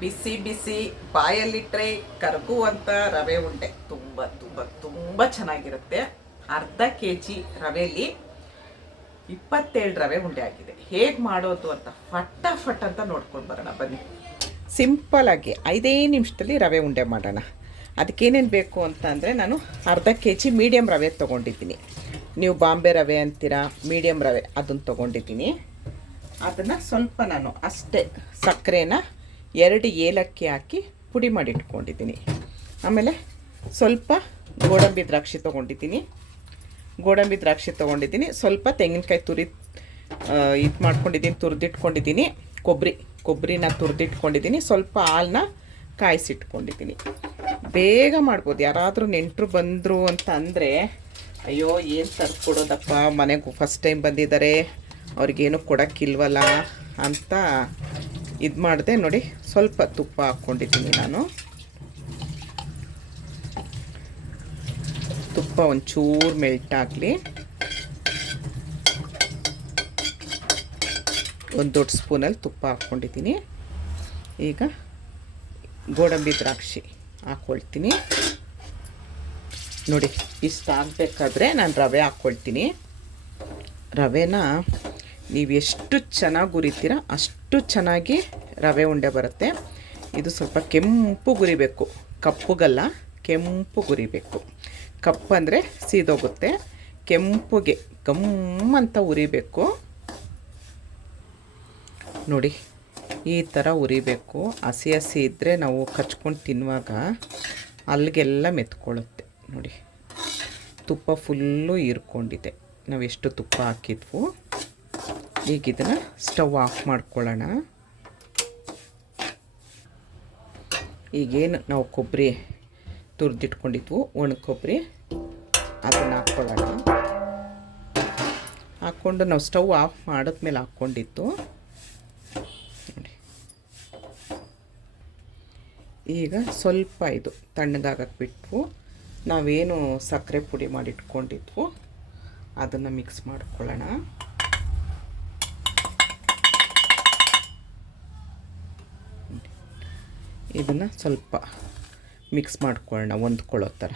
ಬಿಸಿ ಬಿಸಿ ಬಾಯಲ್ಲಿಟ್ಟರೆ ಕರಗುವಂಥ ರವೆ ಉಂಡೆ ತುಂಬ ತುಂಬ ತುಂಬ ಚೆನ್ನಾಗಿರುತ್ತೆ. ಅರ್ಧ ಕೆ ಜಿ ರವೆಯಲ್ಲಿ 27 ರವೆ ಉಂಡೆ ಆಗಿದೆ. ಹೇಗೆ ಮಾಡೋದು ಅಂತ ಫಟಾಫಟ್ ಅಂತ ನೋಡ್ಕೊಂಡು ಬರೋಣ ಬನ್ನಿ. ಸಿಂಪಲಾಗಿ 5 ನಿಮಿಷದಲ್ಲಿ ರವೆ ಉಂಡೆ ಮಾಡೋಣ. ಅದಕ್ಕೇನೇನು ಬೇಕು ಅಂತ ಅಂದರೆ, ನಾನು ಅರ್ಧ ಕೆ ಜಿ ಮೀಡಿಯಮ್ ರವೆ ತೊಗೊಂಡಿದ್ದೀನಿ. ನೀವು ಬಾಂಬೆ ರವೆ ಅಂತೀರಾ, ಮೀಡಿಯಮ್ ರವೆ ಅದನ್ನು ತೊಗೊಂಡಿದ್ದೀನಿ. ಅದನ್ನು ಸ್ವಲ್ಪ ನಾನು ಅಷ್ಟೇ ಸಕ್ಕರೆನ 2 ಏಲಕ್ಕಿ ಹಾಕಿ ಪುಡಿ ಮಾಡಿ ಇಟ್ಕೊಂಡಿದ್ದೀನಿ. ಆಮೇಲೆ ಸ್ವಲ್ಪ ಗೋಡಂಬಿ ದ್ರಾಕ್ಷಿ ತೊಗೊಂಡಿದ್ದೀನಿ. ಸ್ವಲ್ಪ ತೆಂಗಿನಕಾಯಿ ಇದು ಮಾಡ್ಕೊಂಡಿದ್ದೀನಿ, ತುರಿದಿಟ್ಕೊಂಡಿದ್ದೀನಿ. ಕೊಬ್ಬರಿನ ತುರಿದಿಟ್ಕೊಂಡಿದ್ದೀನಿ. ಸ್ವಲ್ಪ ಹಾಲನ್ನ ಕಾಯಿಸಿಟ್ಕೊಂಡಿದ್ದೀನಿ. ಬೇಗ ಮಾಡ್ಬೋದು. ಯಾರಾದರೂ ನೆಂಟರು ಬಂದರು ಅಂತ ಅಂದರೆ, ಅಯ್ಯೋ ಏನು ತರ್ಕೊಡೋದಪ್ಪ, ಮನೆಗೂ ಫಸ್ಟ್ ಟೈಮ್ ಬಂದಿದ್ದಾರೆ, ಅವ್ರಿಗೇನು ಕೊಡೋಕ್ಕಿಲ್ವಲ್ಲ ಅಂತ ಇದು ಮಾಡಿದೆ. ನೋಡಿ, ಸ್ವಲ್ಪ ತುಪ್ಪ ಹಾಕ್ಕೊಂಡಿದ್ದೀನಿ ನಾನು. ತುಪ್ಪ ಒಂಚೂರು ಮೆಲ್ಟ್ ಆಗಲಿ. ಒಂದು ದೊಡ್ಡ ಸ್ಪೂನಲ್ಲಿ ತುಪ್ಪ ಹಾಕ್ಕೊಂಡಿದ್ದೀನಿ. ಈಗ ಗೋಡಂಬಿ ದ್ರಾಕ್ಷಿ ಹಾಕ್ಕೊಳ್ತೀನಿ. ನೋಡಿ, ಇಷ್ಟು ಆಗಬೇಕಾದ್ರೆ ನಾನು ರವೆ ಹಾಕ್ಕೊಳ್ತೀನಿ. ರವೆನ ನೀವು ಎಷ್ಟು ಚೆನ್ನಾಗಿ ಹುರಿತೀರ ಅಷ್ಟು ಚೆನ್ನಾಗಿ ರವೆ ಉಂಡೆ ಬರುತ್ತೆ. ಇದು ಸ್ವಲ್ಪ ಕೆಂಪು ಗುರಿಬೇಕು, ಕಪ್ಪುಗಲ್ಲ, ಕೆಂಪು ಗುರಿಬೇಕು. ಕಪ್ಪು ಅಂದರೆ ಸೀದೋಗುತ್ತೆ, ಕೆಂಪುಗೆ ಗಮ್ಮಂತ ಉರಿಬೇಕು. ನೋಡಿ, ಈ ಥರ ಉರಿಬೇಕು. ಹಸಿ ಇದ್ದರೆ ನಾವು ಕಚ್ಕೊಂಡು ತಿನ್ನುವಾಗ ಅಲ್ಲಿಗೆಲ್ಲ ಮೆತ್ಕೊಳ್ಳುತ್ತೆ. ನೋಡಿ, ತುಪ್ಪ ಫುಲ್ಲು ಹೀರ್ಕೊಂಡಿದೆ. ನಾವು ಎಷ್ಟು ತುಪ್ಪ ಹಾಕಿದ್ವು. ಈಗ ಇದನ್ನು ಸ್ಟವ್ ಆಫ್ ಮಾಡ್ಕೊಳ್ಳೋಣ. ಈಗೇನು ನಾವು ಕೊಬ್ಬರಿ ತುರಿದಿಟ್ಕೊಂಡಿದ್ವು, ಒಣ ಕೊಬ್ಬರಿ, ಅದನ್ನು ಹಾಕ್ಕೊಳ್ಳೋಣ. ಹಾಕ್ಕೊಂಡು ನಾವು ಸ್ಟವ್ ಆಫ್ ಮಾಡಿದ್ಮೇಲೆ ಹಾಕ್ಕೊಂಡಿದ್ದು. ನೋಡಿ, ಈಗ ಸ್ವಲ್ಪ ಇದು ತಣ್ಣಗಾಗಕ್ಕೆ ಬಿಟ್ವು. ನಾವೇನು ಸಕ್ಕರೆ ಪುಡಿ ಮಾಡಿಟ್ಕೊಂಡಿದ್ವು ಅದನ್ನು ಮಿಕ್ಸ್ ಮಾಡ್ಕೊಳ್ಳೋಣ. ಇದನ್ನು ಸ್ವಲ್ಪ ಮಿಕ್ಸ್ ಮಾಡ್ಕೊಳ್ಳೋಣ, ಹೊಂದ್ಕೊಳ್ಳೋ ಥರ.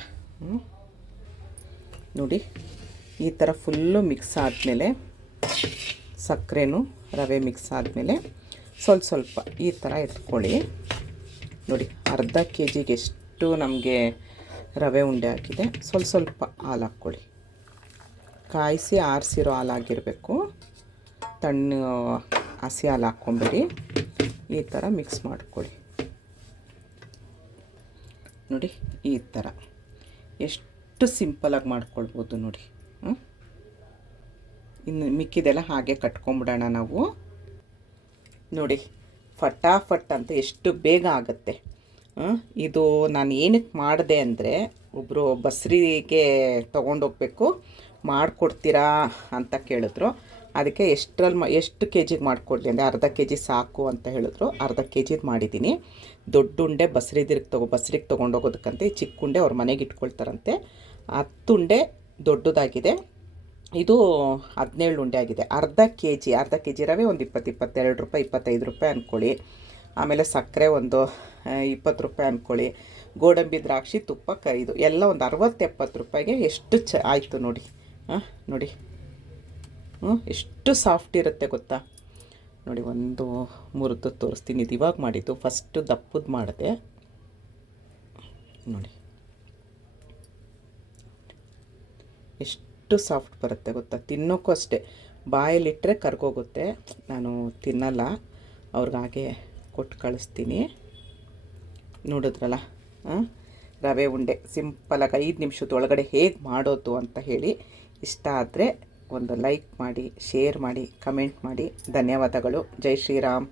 ನೋಡಿ, ಈ ಥರ ಫುಲ್ಲು ಮಿಕ್ಸ್ ಆದಮೇಲೆ, ಸಕ್ಕರೆನೂ ರವೆ ಮಿಕ್ಸ್ ಆದಮೇಲೆ ಸ್ವಲ್ಪ ಈ ಥರ ಎತ್ಕೊಳ್ಳಿ. ನೋಡಿ, ಅರ್ಧ ಕೆ ಜಿಗೆ ಎಷ್ಟು ನಮಗೆ ರವೆ ಉಂಡೆ ಹಾಕಿದೆ. ಸ್ವಲ್ಪ ಹಾಲು ಹಾಕ್ಕೊಳ್ಳಿ. ಕಾಯಿಸಿ ಆರಿಸಿರೋ ಹಾಲಾಗಿರಬೇಕು, ಹಸಿ ಹಾಲು ಹಾಕ್ಕೊಂಬೇಡಿ. ಈ ಥರ ಮಿಕ್ಸ್ ಮಾಡ್ಕೊಳ್ಳಿ. ನೋಡಿ, ಈ ಥರ ಎಷ್ಟು ಸಿಂಪಲಾಗಿ ಮಾಡ್ಕೊಳ್ಬೋದು ನೋಡಿ. ಇನ್ನು ಮಿಕ್ಕಿದೆಲ್ಲ ಹಾಗೆ ಕಟ್ಕೊಂಬಿಡೋಣ ನಾವು. ನೋಡಿ, ಫಟಾಫಟ್ ಅಂತ ಎಷ್ಟು ಬೇಗ ಆಗುತ್ತೆ. ಇದು ನಾನು ಏನಕ್ಕೆ ಮಾಡಿದೆ ಅಂದರೆ, ಒಬ್ಬರು ಬಸ್ರಿಗೆ ತೊಗೊಂಡೋಗ್ಬೇಕು, ಮಾಡಿಕೊಡ್ತೀರಾ ಅಂತ ಕೇಳಿದ್ರು. ಅದಕ್ಕೆ ಎಷ್ಟು ಕೆ ಜಿಗೆ ಮಾಡಿಕೊಡ್ಲಿ ಅಂದರೆ, ಅರ್ಧ ಕೆ ಜಿ ಸಾಕು ಅಂತ ಹೇಳಿದ್ರು. ಅರ್ಧ ಕೆ ಜಿದು ಮಾಡಿದ್ದೀನಿ. ದೊಡ್ಡ ಉಂಡೆ ಬಸ್ರಿಗೆ ತೊಗೊಂಡೋಗೋದಕ್ಕಂತೆ, ಚಿಕ್ಕ ಉಂಡೆ ಅವ್ರ ಮನೆಗೆ ಇಟ್ಕೊಳ್ತಾರಂತೆ. 10 ಉಂಡೆ ದೊಡ್ಡದಾಗಿದೆ, ಇದು 17 ಉಂಡೆ ಆಗಿದೆ. ಅರ್ಧ ಕೆ ಜಿ ರವೆ ಒಂದು 22 ರೂಪಾಯಿ, 25 ರೂಪಾಯಿ ಅಂದ್ಕೊಳ್ಳಿ. ಆಮೇಲೆ ಸಕ್ಕರೆ ಒಂದು 20 ರೂಪಾಯಿ ಅಂದ್ಕೊಳ್ಳಿ. ಗೋಡಂಬಿ ದ್ರಾಕ್ಷಿ, ತುಪ್ಪ, ಇದು ಎಲ್ಲ ಒಂದು 60-70 ರೂಪಾಯಿಗೆ ಎಷ್ಟು ಆಯಿತು ನೋಡಿ. ನೋಡಿ, ಎಷ್ಟು ಸಾಫ್ಟ್ ಇರುತ್ತೆ ಗೊತ್ತಾ. ನೋಡಿ, ಒಂದು ಮುರಿದು ತೋರಿಸ್ತೀನಿ. ಇದು ಇವಾಗ ಮಾಡಿದ್ದು, ಫಸ್ಟು ದಪ್ಪದ್ದು ಮಾಡಿದೆ. ನೋಡಿ, ಎಷ್ಟು ಸಾಫ್ಟ್ ಬರುತ್ತೆ ಗೊತ್ತಾ. ತಿನ್ನೋಕ್ಕೂ ಅಷ್ಟೇ, ಬಾಯಲ್ಲಿಟ್ಟರೆ ಕರ್ಗೋಗುತ್ತೆ. ನಾನು ತಿನ್ನಲ್ಲ, ಅವ್ರಿಗಾಗೆ ಕೊಟ್ಟು ಕಳಿಸ್ತೀನಿ. ನೋಡಿದ್ರಲ್ಲ, ರವೆ ಉಂಡೆ ಸಿಂಪಲಾಗಿ 5 ನಿಮಿಷದೊಳಗಡೆ ಹೇಗೆ ಮಾಡೋದು ಅಂತ ಹೇಳಿ. ಇಷ್ಟ ಆದರೆ ಒಂದು ಲೈಕ್ ಮಾಡಿ, ಶೇರ್ ಮಾಡಿ, ಕಮೆಂಟ್ ಮಾಡಿ. ಧನ್ಯವಾದಗಳು. ಜೈ ಶ್ರೀರಾಮ್.